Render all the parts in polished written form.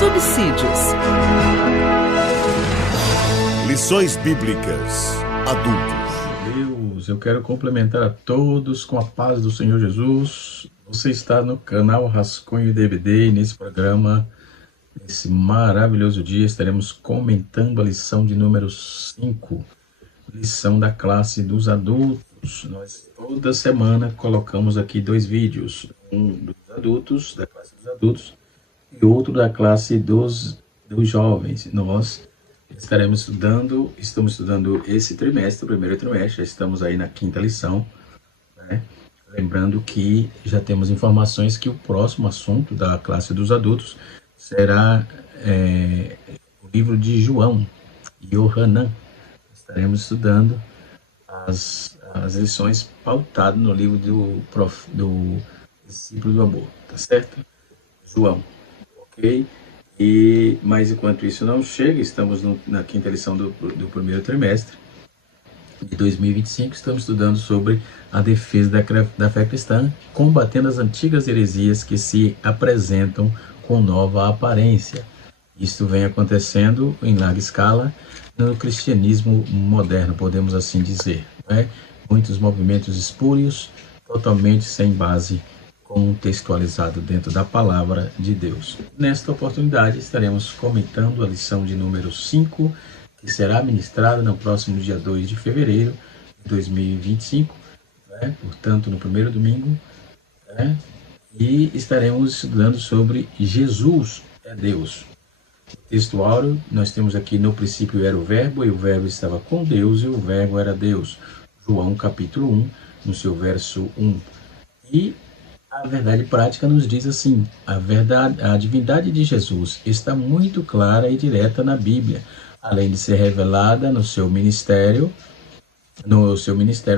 subsídios. Lições Bíblicas Adultos. Deus, eu quero complementar a todos com a paz do Senhor Jesus. Você está no canal Rascunho DVD e nesse programa, nesse maravilhoso dia, estaremos comentando a lição de número 5, lição da classe dos adultos. Nós toda semana colocamos aqui 2 vídeos, um dos adultos, da classe dos adultos, e outro da classe dos jovens. Nós estamos estudando esse trimestre, o primeiro trimestre, já estamos aí na 5ª lição, né? Lembrando que já temos informações que o próximo assunto da classe dos adultos será o livro de João, Yohanan. Estaremos estudando as lições pautadas no livro do discípulo do amor, tá certo? João, ok? Mas enquanto isso não chega, estamos na 5ª lição do primeiro trimestre de 2025, estamos estudando sobre a defesa da fé cristã, combatendo as antigas heresias que se apresentam com nova aparência. Isto vem acontecendo em larga escala no cristianismo moderno, podemos assim dizer, né? Muitos movimentos espúrios, totalmente sem base, contextualizado dentro da palavra de Deus. Nesta oportunidade estaremos comentando a lição de número 5, que será ministrada no próximo dia 2 de fevereiro de 2025, né? Portanto, no primeiro domingo, né? E estaremos estudando sobre Jesus é Deus. O texto áureo, nós temos aqui: no princípio era o verbo, e o verbo estava com Deus, e o verbo era Deus. João capítulo 1, no seu verso 1. E a verdade prática nos diz assim: a divindade de Jesus está muito clara e direta na Bíblia, além de ser revelada no seu ministério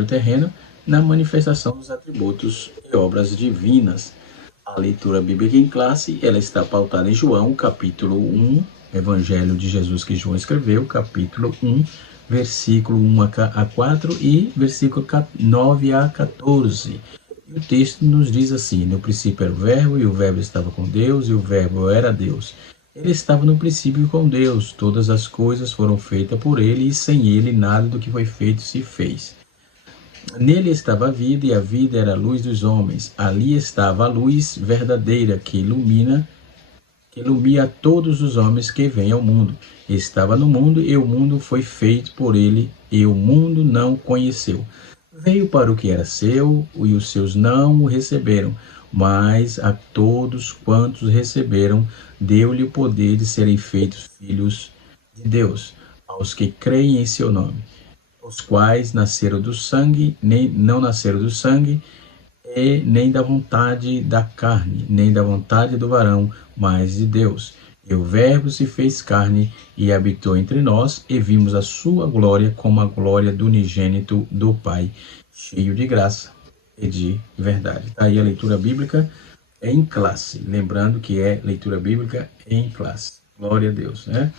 terreno, na manifestação dos atributos e obras divinas. A leitura bíblica em classe, ela está pautada em João, capítulo 1, Evangelho de Jesus que João escreveu, capítulo 1, versículo 1 a 4 e versículo 9 a 14. E o texto nos diz assim: no princípio era o verbo, e o verbo estava com Deus, e o verbo era Deus. Ele estava no princípio com Deus, todas as coisas foram feitas por ele, e sem ele nada do que foi feito se fez. Nele estava a vida, e a vida era a luz dos homens. Ali estava a luz verdadeira, que ilumina a todos os homens que vêm ao mundo. Estava no mundo, e o mundo foi feito por ele, e o mundo não o conheceu. Veio para o que era seu, e os seus não o receberam. Mas a todos quantos receberam, deu-lhe o poder de serem feitos filhos de Deus, aos que creem em seu nome, os quais nasceram do sangue, não nasceram do sangue, e nem da vontade da carne, nem da vontade do varão, mas de Deus. E o Verbo se fez carne e habitou entre nós, e vimos a sua glória como a glória do unigênito do Pai, cheio de graça e de verdade. Está aí a leitura bíblica em classe. Lembrando que é leitura bíblica em classe. Glória a Deus, né?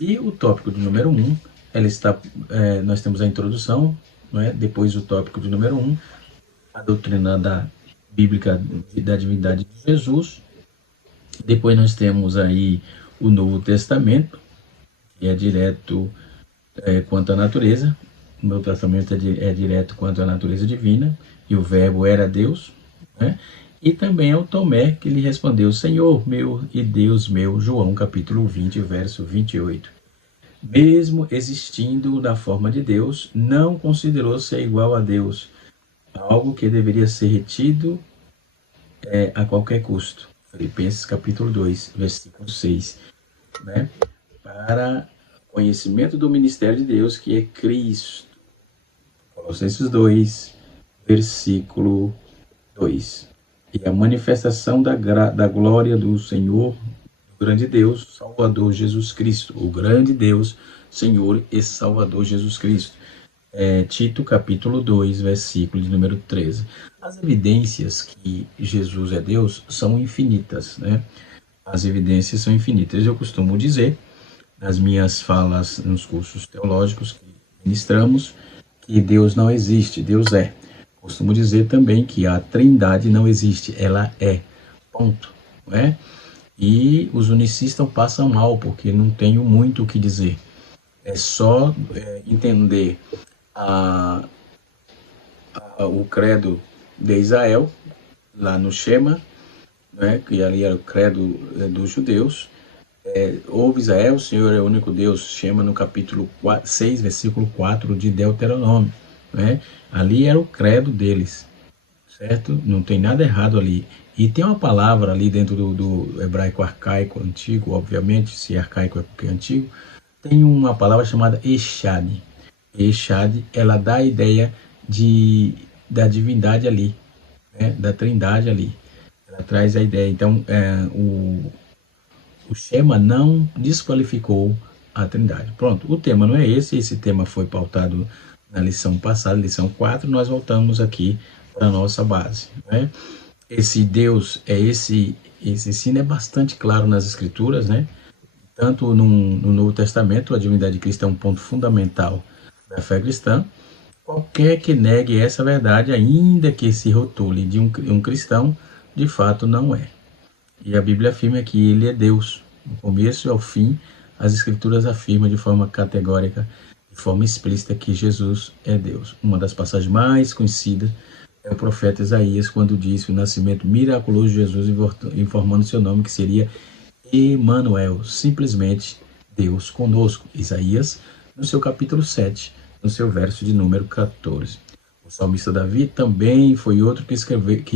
E o tópico de número 1, nós temos a introdução, né? Depois o tópico de número 1, a doutrina bíblica da divindade de Jesus. Depois nós temos aí o Novo Testamento, que é direto quanto à natureza. O Novo Testamento é direto quanto à natureza divina, e o verbo era Deus, né? E também é o Tomé que lhe respondeu: Senhor meu e Deus meu, João capítulo 20, verso 28. Mesmo existindo na forma de Deus, não considerou ser igual a Deus, algo que deveria ser retido a qualquer custo. Filipenses capítulo 2, versículo 6, né? Para conhecimento do ministério de Deus, que é Cristo. Colossenses 2, versículo 2. E a manifestação da glória do Senhor, do grande Deus, Salvador Jesus Cristo. O grande Deus, Senhor e Salvador Jesus Cristo. Tito capítulo 2, versículo de número 13. As evidências que Jesus é Deus são infinitas, né? As evidências são infinitas. Eu costumo dizer, nas minhas falas nos cursos teológicos que ministramos, que Deus não existe, Deus é. Costumo dizer também que a Trindade não existe, ela é. Ponto. Não é? E os unicistas passam mal, porque não tenho muito o que dizer. É só entender o credo de Israel, lá no Shema, né, que ali era o credo dos judeus. Ouve Israel, o Senhor é o único Deus, Shema no capítulo 6, versículo 4 de Deuteronômio. Né? Ali era o credo deles, certo? Não tem nada errado ali. E tem uma palavra ali dentro do hebraico arcaico antigo, obviamente, se arcaico é porque é antigo, tem uma palavra chamada Echad. Echad, ela dá a ideia da divindade ali, né? Da trindade ali. Ela traz a ideia. Então, o Shema não desqualificou a trindade. Pronto, o tema não é esse tema foi pautado na lição passada, lição 4, nós voltamos aqui para a nossa base. Né? Esse Deus, esse ensino é bastante claro nas Escrituras, né? Tanto no Novo Testamento, a divindade de Cristo é um ponto fundamental da fé cristã. Qualquer que negue essa verdade, ainda que se rotule de um cristão, de fato não é. E a Bíblia afirma que ele é Deus. Do começo ao fim, as Escrituras afirmam de forma categórica, de forma explícita, que Jesus é Deus. Uma das passagens mais conhecidas é o profeta Isaías, quando disse o nascimento miraculoso de Jesus, informando seu nome, que seria Emanuel, simplesmente Deus conosco. Isaías, no seu capítulo 7, no seu verso de número 14. O salmista Davi também foi outro que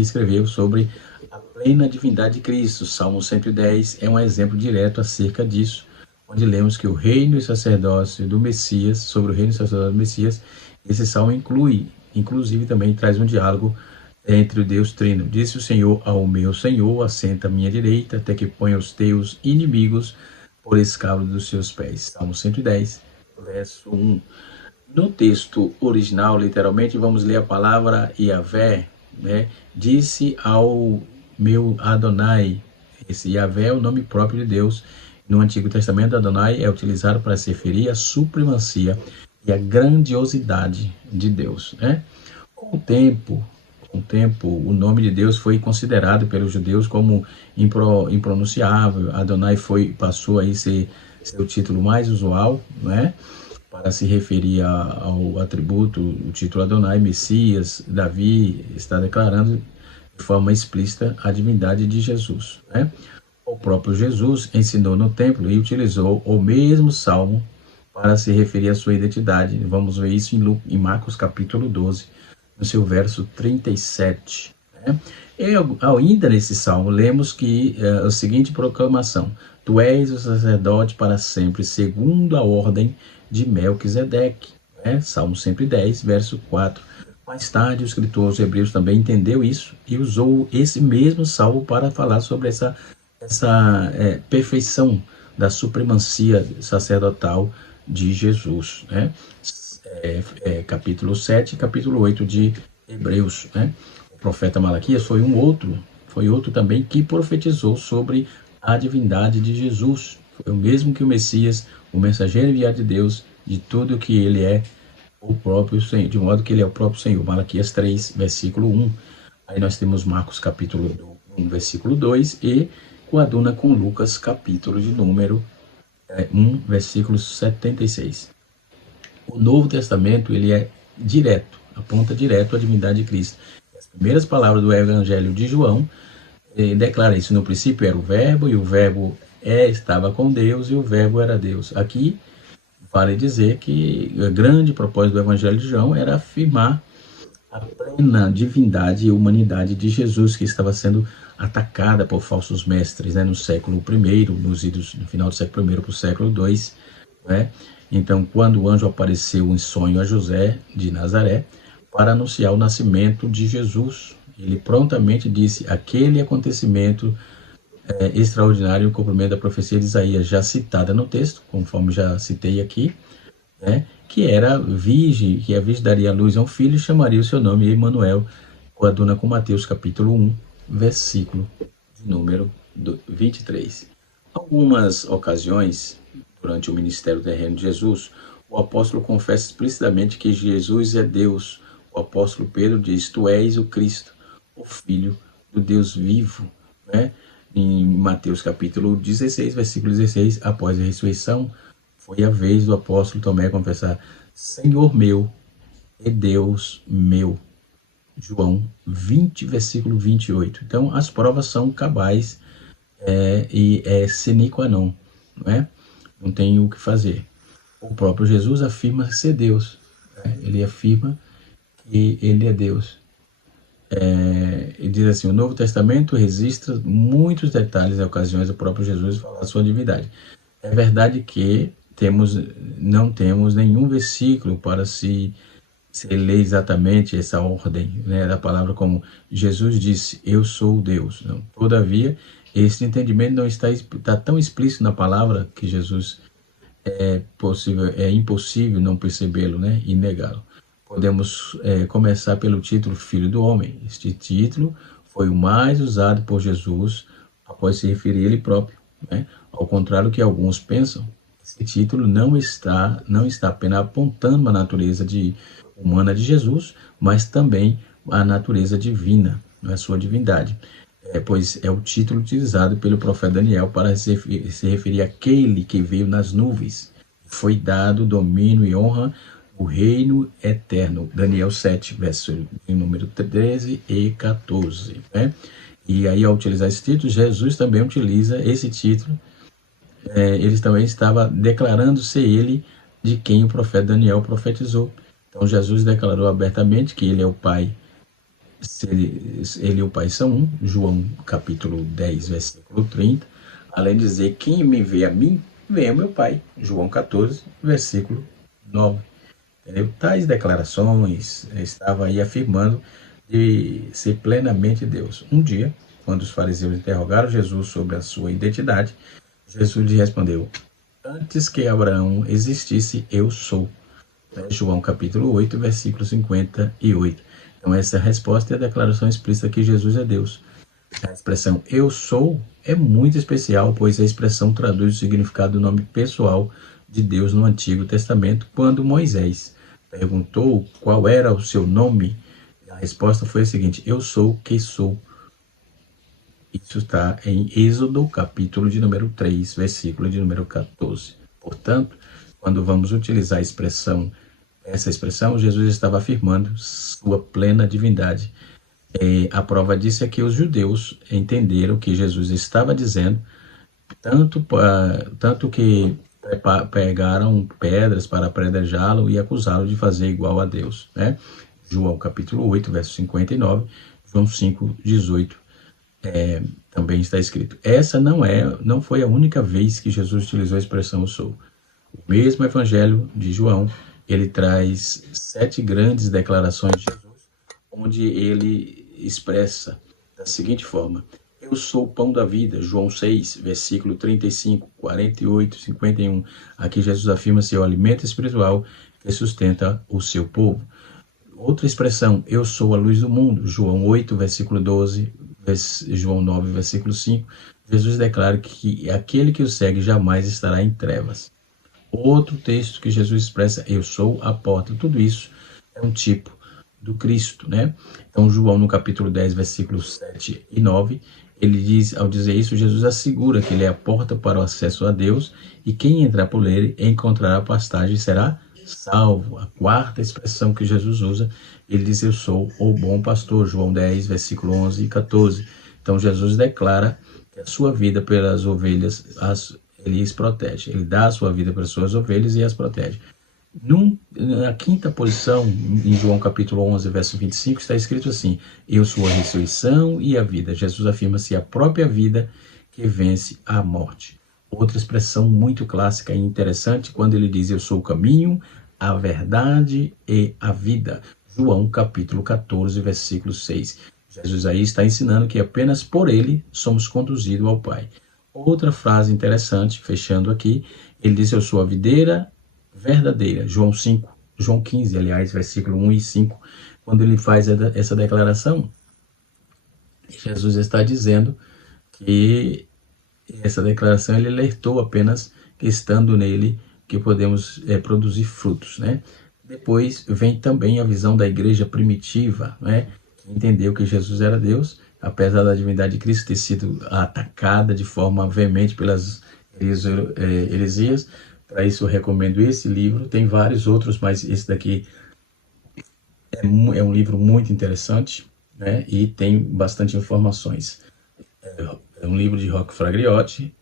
escreveu sobre a plena divindade de Cristo. Salmo 110 é um exemplo direto acerca disso, onde lemos que o reino e sacerdócio do Messias, sobre o reino e sacerdócio do Messias, esse salmo inclusive também traz um diálogo entre o Deus Trino. Disse o Senhor ao meu Senhor, assenta à minha direita, até que ponha os teus inimigos por escabro dos seus pés. Salmo 110, verso 1. No texto original, literalmente, vamos ler a palavra Yahvé, né? Disse ao meu Adonai. Esse Yahvé é o nome próprio de Deus. No Antigo Testamento, Adonai é utilizado para se referir à supremacia e à grandiosidade de Deus. Né? Com o tempo, o nome de Deus foi considerado pelos judeus como impronunciável. Adonai passou a ser o título mais usual, né? Para se referir ao atributo, o título Adonai, Messias. Davi está declarando de forma explícita a divindade de Jesus. Né? O próprio Jesus ensinou no templo e utilizou o mesmo salmo para se referir à sua identidade. Vamos ver isso em Marcos capítulo 12, no seu verso 37. Né? E ainda nesse salmo, lemos que a seguinte proclamação: Tu és o sacerdote para sempre, segundo a ordem de Melquisedeque. Né? Salmo 110, verso 4. Mais tarde, o escritor aos Hebreus também entendeu isso e usou esse mesmo salmo para falar sobre essa perfeição da supremacia sacerdotal de Jesus. Né? Capítulo 7 e capítulo 8 de Hebreus. Né? O profeta Malaquias foi outro também que profetizou sobre a divindade de Jesus. Foi o mesmo que o Messias, o mensageiro enviado de Deus, de tudo que ele é o próprio Senhor, de modo que ele é o próprio Senhor. Malaquias 3, versículo 1. Aí nós temos Marcos capítulo 1, versículo 2 e coaduna com Lucas capítulo de número 1, versículo 76. O Novo Testamento, ele é direto, aponta direto à divindade de Cristo. As primeiras palavras do Evangelho de João declara isso: no princípio era o Verbo, e o Verbo estava com Deus, e o Verbo era Deus. Aqui vale dizer que o grande propósito do Evangelho de João era afirmar a plena divindade e humanidade de Jesus, que estava sendo atacada por falsos mestres, né, no século I, no final do século I para o século II. Né? Então, quando o anjo apareceu em sonho a José de Nazaré para anunciar o nascimento de Jesus, ele prontamente disse: aquele acontecimento extraordinário, o cumprimento da profecia de Isaías, já citada no texto, conforme já citei aqui, né, que era virgem, que a virgem daria à luz a um filho e chamaria o seu nome Emanuel, coaduna com Mateus capítulo 1, versículo de número 23. Algumas ocasiões, durante o ministério terreno de Jesus, o apóstolo confessa explicitamente que Jesus é Deus. O apóstolo Pedro diz: Tu és o Cristo, o Filho do Deus vivo. Né? em Mateus capítulo 16, versículo 16, após a ressurreição, foi a vez do apóstolo Tomé confessar: Senhor meu e Deus meu. João 20, versículo 28. Então, as provas são cabais e sine qua non, não é? Não tem o que fazer. O próprio Jesus afirma ser Deus, né? Ele afirma que ele é Deus. Ele diz assim: o Novo Testamento registra muitos detalhes e ocasiões do próprio Jesus falar da sua divindade. É verdade que não temos nenhum versículo para se ler exatamente essa ordem, né, da palavra, como Jesus disse: eu sou Deus. Não. Todavia, esse entendimento não está tão explícito na palavra que Jesus é impossível não percebê-lo, né, e negá-lo. Podemos começar pelo título Filho do Homem. Este título foi o mais usado por Jesus após se referir a ele próprio, né? Ao contrário do que alguns pensam, esse título não está apenas apontando a natureza humana de Jesus, mas também a natureza divina, a sua divindade. Pois é o título utilizado pelo profeta Daniel para se referir àquele que veio nas nuvens. Foi dado domínio e honra, o reino eterno. Daniel 7, verso número 13 e 14. Né? E aí, ao utilizar esse título, Jesus também utiliza esse título. Ele também estava declarando ser ele de quem o profeta Daniel profetizou. Então, Jesus declarou abertamente que ele é o Pai. Ele e o Pai são um. João capítulo 10, versículo 30. Além de dizer: quem me vê a mim, vê o meu Pai. João 14, versículo 9. Tais declarações estavam aí afirmando de ser plenamente Deus. Um dia, quando os fariseus interrogaram Jesus sobre a sua identidade, Jesus lhe respondeu: antes que Abraão existisse, eu sou. João capítulo 8, versículo 58. Então, essa resposta é a declaração explícita que Jesus é Deus. A expressão eu sou é muito especial, pois a expressão traduz o significado do nome pessoal de Deus no Antigo Testamento. Quando Moisés perguntou qual era o seu nome, a resposta foi a seguinte: eu sou que sou. Isso está em Êxodo, capítulo de número 3, versículo de número 14. Portanto, quando vamos utilizar essa expressão, Jesus estava afirmando sua plena divindade. A prova disso é que os judeus entenderam o que Jesus estava dizendo, tanto que pegaram pedras para apedrejá-lo e acusá-lo de fazer igual a Deus. Né? João capítulo 8, verso 59, João 5, 18. Também está escrito. Essa não foi a única vez que Jesus utilizou a expressão eu sou. O mesmo evangelho de João, ele traz 7 grandes declarações de Jesus, onde ele expressa da seguinte forma: eu sou o pão da vida, João 6, versículo 35, 48, 51. Aqui Jesus afirma ser o alimento espiritual que sustenta o seu povo. Outra expressão: eu sou a luz do mundo, João 8, versículo 12, João 9, versículo 5. Jesus declara que aquele que o segue jamais estará em trevas. Outro texto que Jesus expressa: eu sou a porta. Tudo isso é um tipo do Cristo, né? Então, João, no capítulo 10, versículos 7 e 9, ele diz, ao dizer isso, Jesus assegura que ele é a porta para o acesso a Deus, e quem entrar por ele encontrará pastagem e será salvo. A quarta expressão que Jesus usa, ele diz: eu sou o bom pastor, João 10, versículo 11 e 14. Então, Jesus declara que a sua vida pelas ovelhas, ele as protege. Ele dá a sua vida para as suas ovelhas e as protege. Na quinta posição, em João capítulo 11, verso 25, está escrito assim: eu sou a ressurreição e a vida. Jesus afirma-se a própria vida que vence a morte. Outra expressão muito clássica e interessante, quando ele diz: eu sou o caminho, a verdade e a vida. João capítulo 14, versículo 6. Jesus aí está ensinando que apenas por ele somos conduzidos ao Pai. Outra frase interessante, fechando aqui, ele diz: eu sou a videira verdadeira. João 15, aliás, versículo 1 e 5. Quando ele faz essa declaração, Jesus está dizendo que essa declaração ele alertou apenas que estando nele que podemos produzir frutos, né? Depois vem também a visão da igreja primitiva, né? Que entendeu que Jesus era Deus. apesar da divindade de Cristo ter sido atacada de forma veemente pelas heresias. Para isso eu recomendo esse livro. Tem vários outros, mas esse daqui é um livro muito interessante, né? E tem bastante informações. É um livro de Rocco Fragriotti,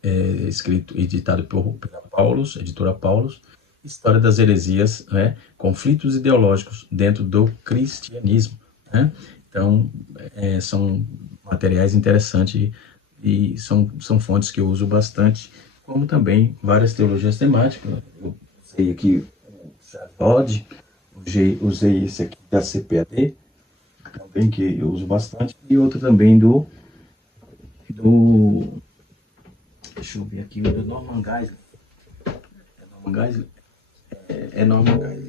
escrito e editado pela Paulus, editora Paulus, História das Heresias, né? Conflitos ideológicos dentro do cristianismo, né? Então, são materiais interessantes e são fontes que eu uso bastante, como também várias teologias temáticas. Eu usei aqui o Charles, usei esse aqui da CPAD, também que eu uso bastante, e outro também do deixa eu ver aqui, o do Norman Geisler. Norman Geisler,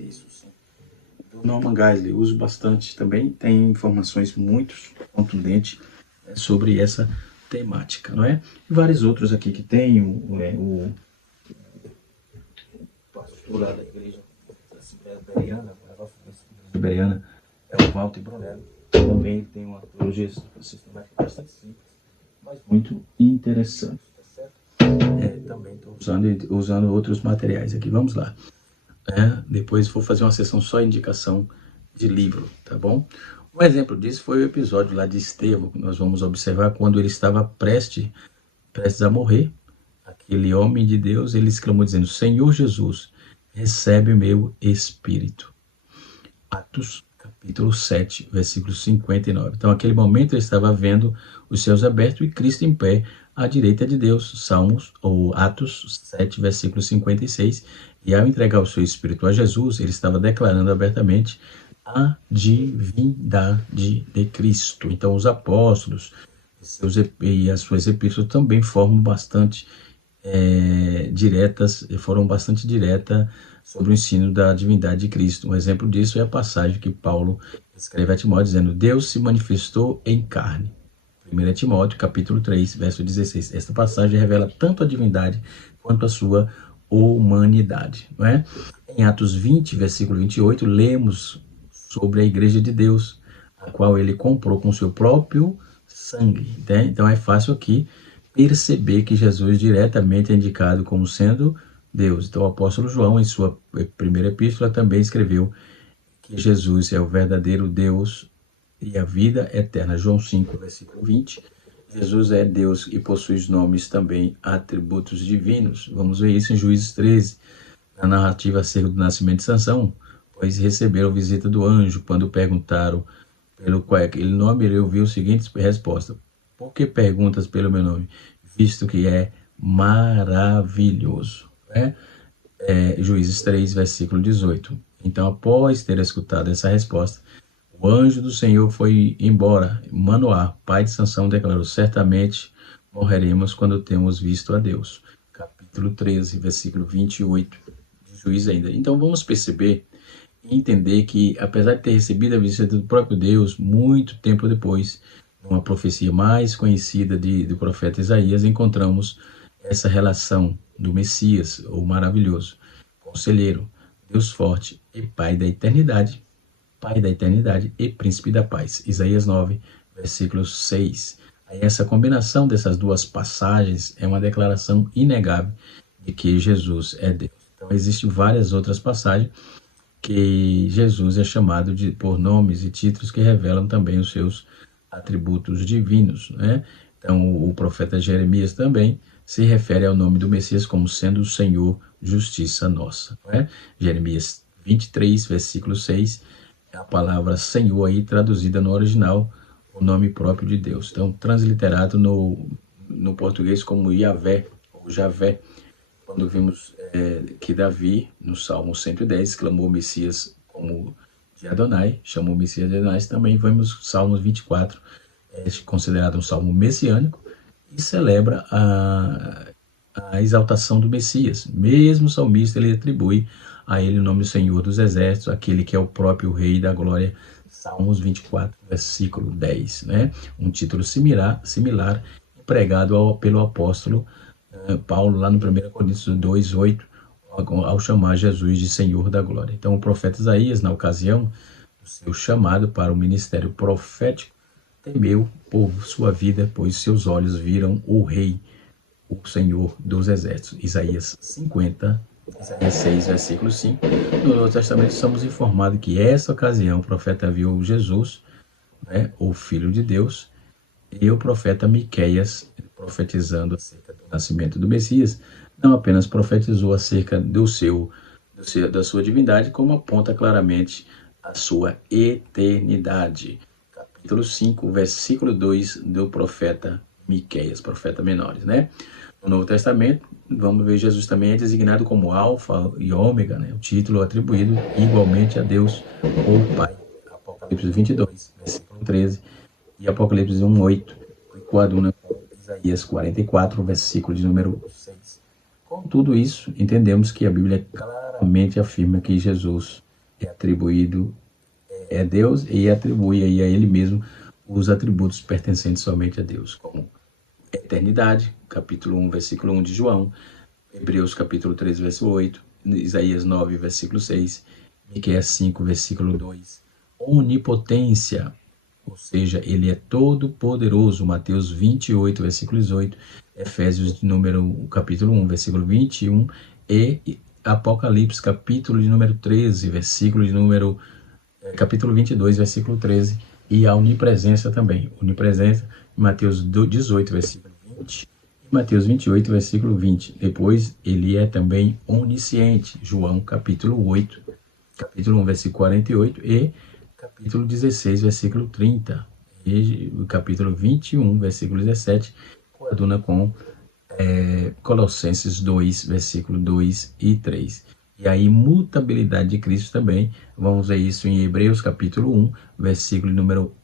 isso sim. Do Norman Geisler, uso bastante também, tem informações muito contundentes sobre essa temática, não é? E vários outros aqui que tem, o pastor lá da igreja Siberiana, é o Walter Brunello. Também tem uma teologia sistemática bastante simples, mas muito interessante, tá certo? Também estou usando outros materiais aqui, vamos lá. Depois vou fazer uma sessão só indicação de livro, tá bom? Um exemplo disso foi o episódio lá de Estevão, que nós vamos observar quando ele estava prestes a morrer. Aquele homem de Deus, ele exclamou dizendo: Senhor Jesus, recebe o meu espírito. Atos capítulo 7, versículo 59. Então, naquele momento, ele estava vendo os céus abertos e Cristo em pé à direita de Deus. Salmos, ou Atos 7, versículo 56. E ao entregar o seu espírito a Jesus, ele estava declarando abertamente a divindade de Cristo. Então, os apóstolos e as suas epístolas também foram bastante diretas sobre o ensino da divindade de Cristo. Um exemplo disso é a passagem que Paulo escreve a Timóteo dizendo: Deus se manifestou em carne. 1 Timóteo, capítulo 3, verso 16. Esta passagem revela tanto a divindade quanto a sua humanidade, não é? Em Atos 20, versículo 28, lemos sobre a igreja de Deus, a qual ele comprou com seu próprio sangue, né? Então é fácil aqui perceber que Jesus diretamente é indicado como sendo Deus. Então o apóstolo João, em sua primeira epístola, também escreveu que Jesus é o verdadeiro Deus e a vida eterna. João 5, versículo 20. Jesus é Deus e possui os nomes também, atributos divinos. Vamos ver isso em Juízes 13, na narrativa acerca do nascimento de Sansão, pois receberam visita do anjo. Quando perguntaram pelo qual é aquele nome, ele ouviu a seguinte resposta: por que perguntas pelo meu nome? Visto que é maravilhoso. Juízes 3, versículo 18. Então, após ter escutado essa resposta, o anjo do Senhor foi embora. Manoá, pai de Sansão, declarou: certamente morreremos quando temos visto a Deus. Capítulo 13, versículo 28 de Juízes ainda. Então vamos perceber e entender que, apesar de ter recebido a visita do próprio Deus, muito tempo depois, numa profecia mais conhecida do profeta Isaías, encontramos essa relação do Messias, o maravilhoso, conselheiro, Deus forte e Pai da eternidade e Príncipe da paz. Isaías 9, versículo 6. Aí essa combinação dessas duas passagens é uma declaração inegável de que Jesus é Deus. Então existem várias outras passagens que Jesus é chamado por nomes e títulos que revelam também os seus atributos divinos, né? Então o profeta Jeremias também se refere ao nome do Messias como sendo o Senhor, justiça nossa, né? Jeremias 23, versículo 6, é a palavra Senhor aí traduzida no original, o nome próprio de Deus. Então transliterado no português como Yahvé, ou Javé, quando vimos que Davi, no Salmo 110, clamou o Messias como de Adonai, chamou o Messias de Adonai. Também vemos Salmos 24, considerado um salmo messiânico, e celebra a exaltação do Messias. Mesmo o salmista, ele atribui a ele o nome do Senhor dos Exércitos, aquele que é o próprio Rei da Glória. Salmos 24, versículo 10, né? Um título similar empregado pelo apóstolo Paulo, lá no 1 Coríntios 2, 8, ao chamar Jesus de Senhor da Glória. Então o profeta Isaías, na ocasião do seu chamado para o ministério profético, temeu por sua vida, pois seus olhos viram o Rei, o Senhor dos Exércitos. Isaías 50, Isaías 6, versículo 5. No Novo Testamento somos informados que essa ocasião o profeta viu Jesus, né, o Filho de Deus, e o profeta Miqueias, profetizando acerca do nascimento do Messias, não apenas profetizou acerca da sua divindade, como aponta claramente a sua eternidade. Capítulo 5, versículo 2 do profeta Miqueias, profeta menores, né? No Novo Testamento, vamos ver, Jesus também é designado como Alfa e Ômega, né? O título atribuído igualmente a Deus, ou Pai. Apocalipse 22, versículo 13, e Apocalipse 1, 8, que coaduna com Isaías 44, versículo de número 6. Com tudo isso, entendemos que a Bíblia claramente afirma que Jesus é atribuído, é Deus, e atribui aí a Ele mesmo os atributos pertencentes somente a Deus, como eternidade, capítulo 1, versículo 1 de João, Hebreus capítulo 3, versículo 8, Isaías 9, versículo 6, Miqueias 5, versículo 2, onipotência, ou seja, ele é todo poderoso, Mateus 28, versículo 18, Efésios capítulo 1, versículo 21, e Apocalipse capítulo de número 13, capítulo 22, versículo 13, e a onipresença também, onipresença, Mateus 18, versículo 20, e Mateus 28, versículo 20. Depois, ele é também onisciente, João capítulo 8, capítulo 1, versículo 48, e capítulo 16, versículo 30, e o capítulo 21, versículo 17, coaduna com Colossenses 2, versículo 2 e 3. E a imutabilidade de Cristo também, vamos ver isso em Hebreus capítulo 1, versículo número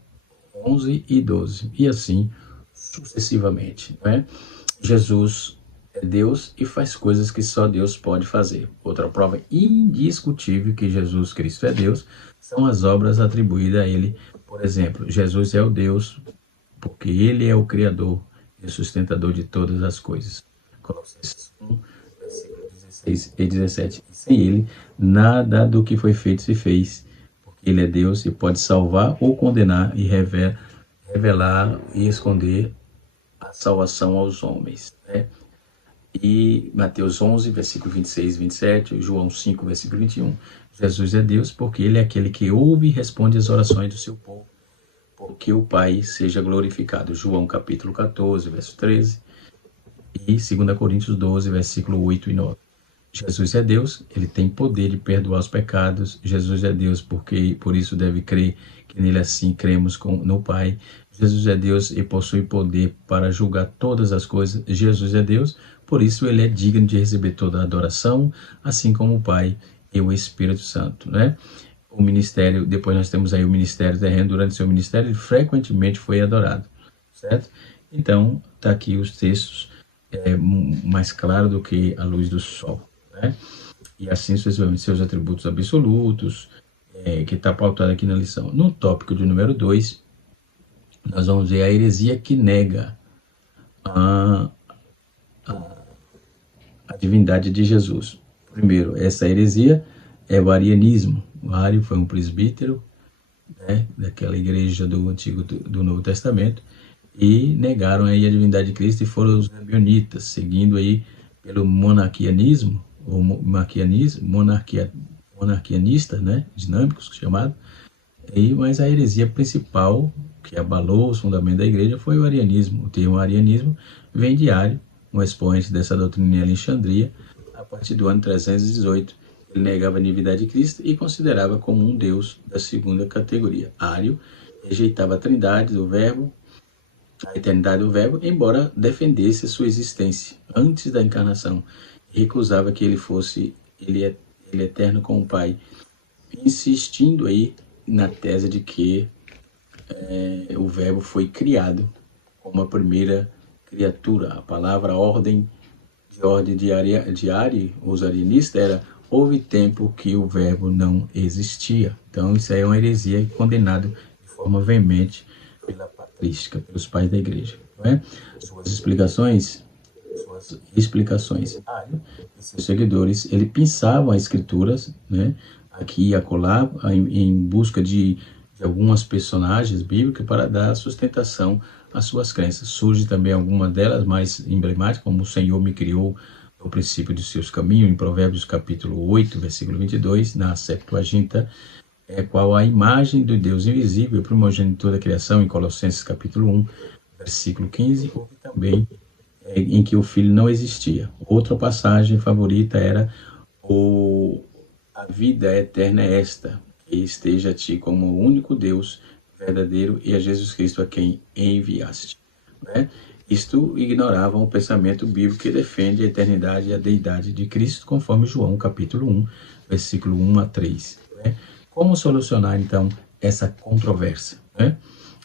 11 e 12, e assim sucessivamente, né? Jesus é Deus e faz coisas que só Deus pode fazer. Outra prova indiscutível que Jesus Cristo é Deus são as obras atribuídas a Ele. Por exemplo, Jesus é o Deus porque Ele é o Criador e sustentador de todas as coisas. Colossenses 1, versículo 16 e 17. E sem Ele, nada do que foi feito se fez, porque Ele é Deus e pode salvar ou condenar e revelar e esconder a salvação aos homens, né? E Mateus 11, versículo 26 e 27, João 5, versículo 21. Jesus é Deus porque Ele é aquele que ouve e responde às orações do seu povo, porque o Pai seja glorificado. João capítulo 14, verso 13, e 2 Coríntios 12, versículo 8 e 9. Jesus é Deus, Ele tem poder de perdoar os pecados. Jesus é Deus porque por isso deve crer que nele assim cremos no Pai. Jesus é Deus e possui poder para julgar todas as coisas. Jesus é Deus, por isso Ele é digno de receber toda a adoração, assim como o Pai e o Espírito Santo, né? O ministério, depois nós temos aí o ministério terreno. Durante seu ministério ele frequentemente foi adorado, certo? Então, está aqui os textos mais claro do que a luz do sol, né? E assim sucessivamente seus atributos absolutos, que está pautado aqui na lição. No tópico de número 2, nós vamos ver a heresia que nega a divindade de Jesus. Primeiro, essa heresia é o arianismo. O Ario foi um presbítero, né, daquela igreja do Novo Testamento, e negaram aí a divindade de Cristo, e foram os ebionitas, seguindo aí pelo monarquianismo, ou monarquianista, né, dinâmicos, chamado. Mas a heresia principal, que abalou os fundamentos da igreja, foi o arianismo. O termo arianismo vem de Ario, um expoente dessa doutrina em Alexandria, a partir do ano 318. Ele negava a divindade de Cristo e considerava como um Deus da segunda categoria. Ario rejeitava a trindade do Verbo, a eternidade do Verbo, embora defendesse a sua existência antes da encarnação. Recusava que ele é eterno com o Pai, insistindo aí na tese de que o Verbo foi criado como a primeira criatura. A palavra ordem de Ari, os arianistas, era: houve tempo que o Verbo não existia. Então isso aí é uma heresia condenada de forma veemente pela patrística, pelos pais da igreja, não é? Suas explicações, Ario e seus seguidores, ele pensavam as escrituras, né, aqui e acolá, em busca de de algumas personagens bíblicas para dar sustentação às suas crenças. Surge também alguma delas mais emblemáticas, como o Senhor me criou no princípio dos seus caminhos, em Provérbios capítulo 8, versículo 22, na Septuaginta, qual a imagem do Deus invisível, primogênito da criação, em Colossenses capítulo 1, versículo 15, houve também em que o Filho não existia. Outra passagem favorita era a vida eterna é esta, que esteja a ti como o único Deus verdadeiro e a Jesus Cristo a quem enviaste. Né? Isto ignorava o pensamento bíblico que defende a eternidade e a deidade de Cristo, conforme João capítulo 1, versículo 1 a 3. Né? Como solucionar, então, essa controvérsia? Né?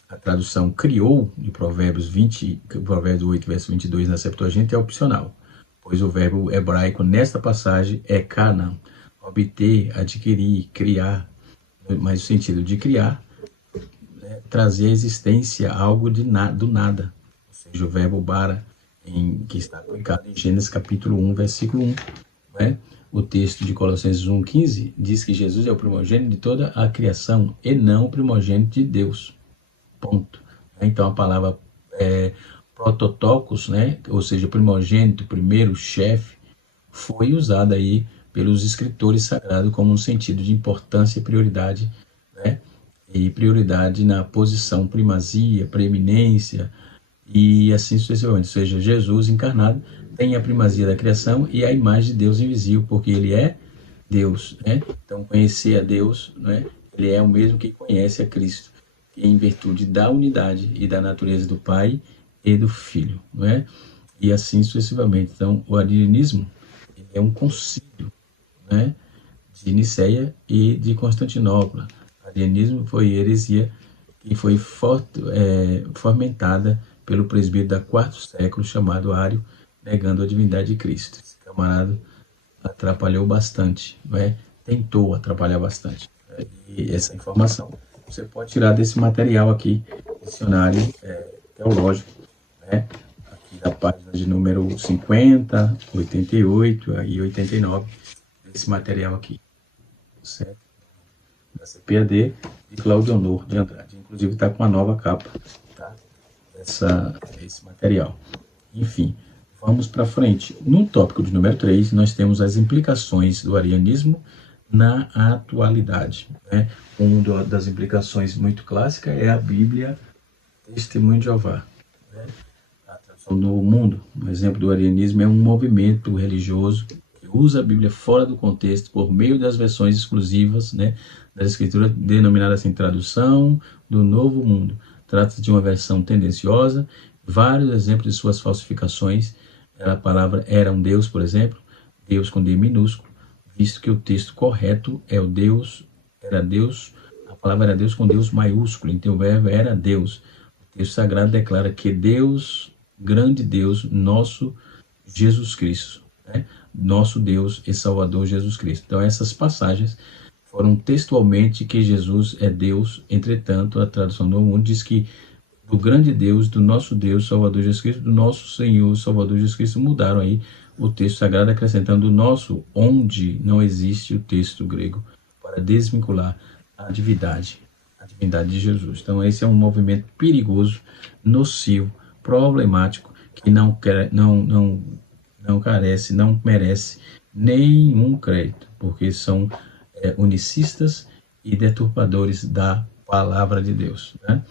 A tradução criou de Provérbios 8, verso 22 na Septuaginta é opcional, pois o verbo hebraico nesta passagem é kana, obter, adquirir, criar, mas o sentido de criar, né, trazer à existência algo do nada, ou seja, o verbo bara, que está aplicado em Gênesis capítulo 1, versículo 1. Né? O texto de Colossenses 1,15 diz que Jesus é o primogênito de toda a criação e não o primogênito de Deus. Ponto. Então a palavra prototokos, né, ou seja, primogênito, primeiro, chefe, foi usada aí pelos escritores sagrados como um sentido de importância e prioridade, né, e prioridade na posição, primazia, preeminência e assim sucessivamente. Ou seja, Jesus encarnado tem a primazia da criação e a imagem de Deus invisível, porque ele é Deus. Né? Então conhecer a Deus, né, ele é o mesmo que conhece a Cristo, em virtude da unidade e da natureza do Pai e do Filho, não é? E assim sucessivamente. Então, o arianismo é um concílio, né, de Niceia e de Constantinopla. O arianismo foi heresia que foi fomentada pelo presbítero da quarto século, chamado Ário, negando a divindade de Cristo. Esse camarada atrapalhou bastante, não é? Tentou atrapalhar bastante. E essa informação você pode tirar desse material aqui, dicionário teológico, né? Aqui da página de número 50, 88 e 89, desse material aqui, certo? Da CPAD e Cláudio Honor de Andrade. Inclusive está com uma nova capa, tá? Esse material. Enfim, vamos para frente. No tópico de número 3, nós temos as implicações do arianismo na atualidade. Né? Uma das implicações muito clássicas é a Bíblia Testemunho de Jeová. Né? A tradução do mundo, um exemplo do arianismo, é um movimento religioso que usa a Bíblia fora do contexto por meio das versões exclusivas, né, das escrituras, denominadas assim, tradução do Novo Mundo. Trata-se de uma versão tendenciosa, vários exemplos de suas falsificações. A palavra era um Deus, por exemplo, Deus com D minúsculo, visto que o texto correto é o Deus, era Deus, a palavra era Deus com Deus maiúsculo, então o verbo era Deus. O texto sagrado declara que Deus, grande Deus, nosso Jesus Cristo, né? Nosso Deus e Salvador Jesus Cristo. Então essas passagens foram textualmente que Jesus é Deus. Entretanto, a tradução do mundo diz que do grande Deus, do nosso Deus, Salvador Jesus Cristo, do nosso Senhor, Salvador Jesus Cristo, mudaram aí o texto sagrado, acrescentando o nosso, onde não existe o texto grego, para desvincular a divindade de Jesus. Então esse é um movimento perigoso, nocivo, problemático, que não merece nenhum crédito, porque são unicistas e deturpadores da palavra de Deus, né?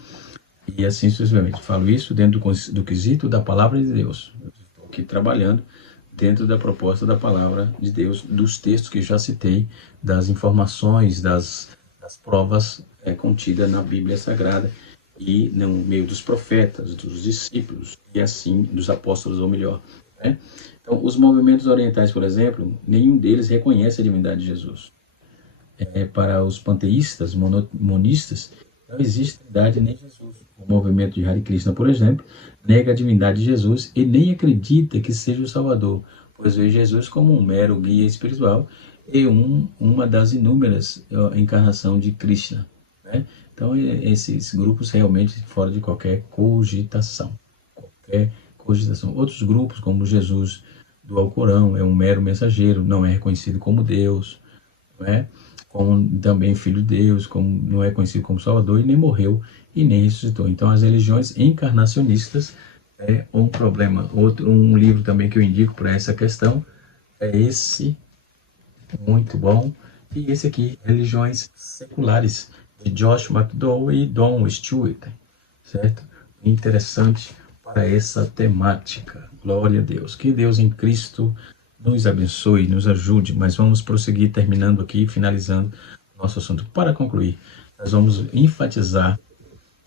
E assim sucessivamente. Falo isso dentro do quesito da palavra de Deus. Eu estou aqui trabalhando dentro da proposta da palavra de Deus, dos textos que já citei, das informações, das provas contidas na Bíblia Sagrada e no meio dos profetas, dos discípulos e assim dos apóstolos, ou melhor. Né? Então, os movimentos orientais, por exemplo, nenhum deles reconhece a divindade de Jesus. Para os panteístas, monistas, não existe divindade nem Jesus. O movimento de Hare Krishna, por exemplo, nega a divindade de Jesus e nem acredita que seja o Salvador, pois vê Jesus como um mero guia espiritual e uma das inúmeras encarnações de Krishna. Né? Então, esses grupos realmente fora de qualquer cogitação. Outros grupos, como Jesus do Alcorão, é um mero mensageiro, não é reconhecido como Deus, não é? como também Filho de Deus, como não é conhecido como Salvador, e nem morreu e nem ressuscitou. Então, as religiões encarnacionistas é um problema. Um livro também que eu indico para essa questão é esse, muito bom, e esse aqui, Religiões Seculares, de Josh McDowell e Don Stewart, certo? Interessante para essa temática. Glória a Deus. Que Deus em Cristo nos abençoe, nos ajude, mas vamos prosseguir terminando aqui, finalizando nosso assunto. Para concluir, nós vamos enfatizar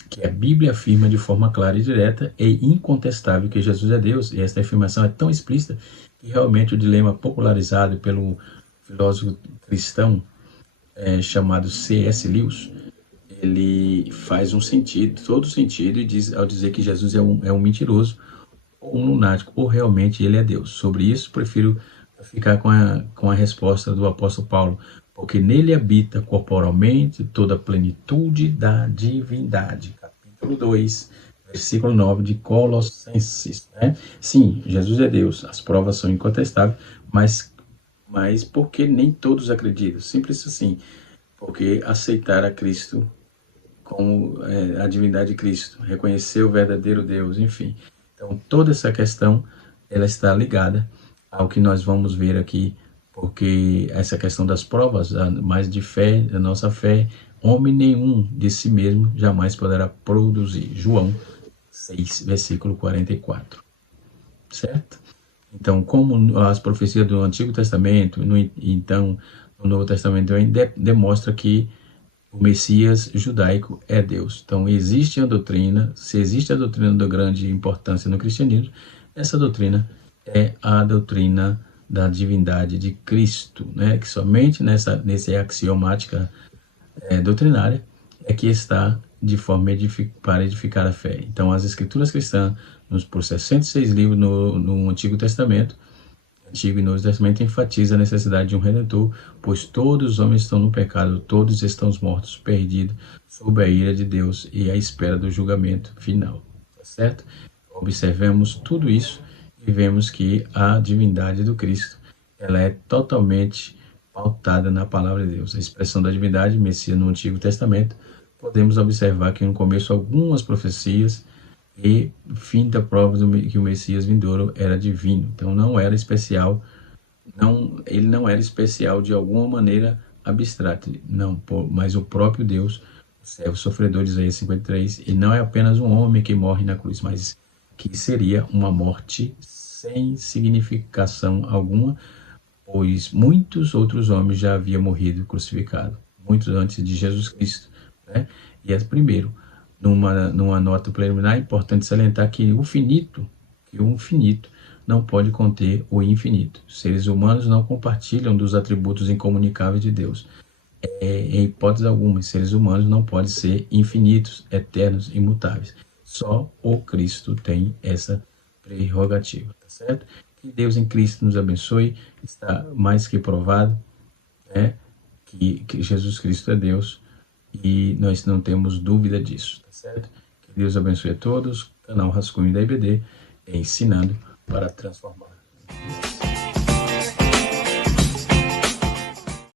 que a Bíblia afirma de forma clara e direta e incontestável que Jesus é Deus, e esta afirmação é tão explícita que realmente o dilema popularizado pelo filósofo cristão chamado C.S. Lewis, ele faz um sentido, todo sentido, e diz, ao dizer que Jesus é um mentiroso, ou um lunático, ou realmente ele é Deus. Sobre isso, prefiro ficar com a resposta do apóstolo Paulo, porque nele habita corporalmente toda a plenitude da divindade. Capítulo 2, versículo 9 de Colossenses. Né? Sim, Jesus é Deus, as provas são incontestáveis, mas porque nem todos acreditam? Simples assim, porque aceitar a Cristo como a divindade de Cristo, reconhecer o verdadeiro Deus, enfim. Então, toda essa questão, ela está ligada ao que nós vamos ver aqui, porque essa questão das provas, mais de fé, da nossa fé, homem nenhum de si mesmo jamais poderá produzir. João 6, versículo 44. Certo? Então, como as profecias do Antigo Testamento, então, no Novo Testamento também demonstra que o Messias judaico é Deus. Então, existe a doutrina, se existe a doutrina da grande importância no cristianismo, essa doutrina é a doutrina da divindade de Cristo, né? Que somente nessa axiomática doutrinária é que está de forma para edificar a fé. Então, as Escrituras cristãs, por 66 livros no Antigo Testamento, Antigo e Novo Testamento, enfatiza a necessidade de um Redentor, pois todos os homens estão no pecado, todos estão mortos, perdidos, sob a ira de Deus e à espera do julgamento final. Tá certo? Observemos tudo isso e vemos que a divindade do Cristo, ela é totalmente pautada na palavra de Deus. A expressão da divindade, Messias no Antigo Testamento, podemos observar que no começo algumas profecias e fim da prova que o Messias vindouro era divino. Então não era especial, ele não era especial de alguma maneira abstrata, não, mas o próprio Deus, o servo sofredor de Isaías 53, e não é apenas um homem que morre na cruz, mas que seria uma morte sem significação alguma, pois muitos outros homens já haviam morrido crucificados, muitos antes de Jesus Cristo, né? E primeiro, numa nota preliminar, é importante salientar que o finito não pode conter o infinito. Seres humanos não compartilham dos atributos incomunicáveis de Deus. Em hipótese alguma, seres humanos não podem ser infinitos, eternos, imutáveis. Só o Cristo tem essa prerrogativa, tá certo? Que Deus em Cristo nos abençoe. Está mais que provado, né, que Jesus Cristo é Deus, e nós não temos dúvida disso, tá certo? Que Deus abençoe a todos. Canal Rascunho da IBD, ensinando para transformar.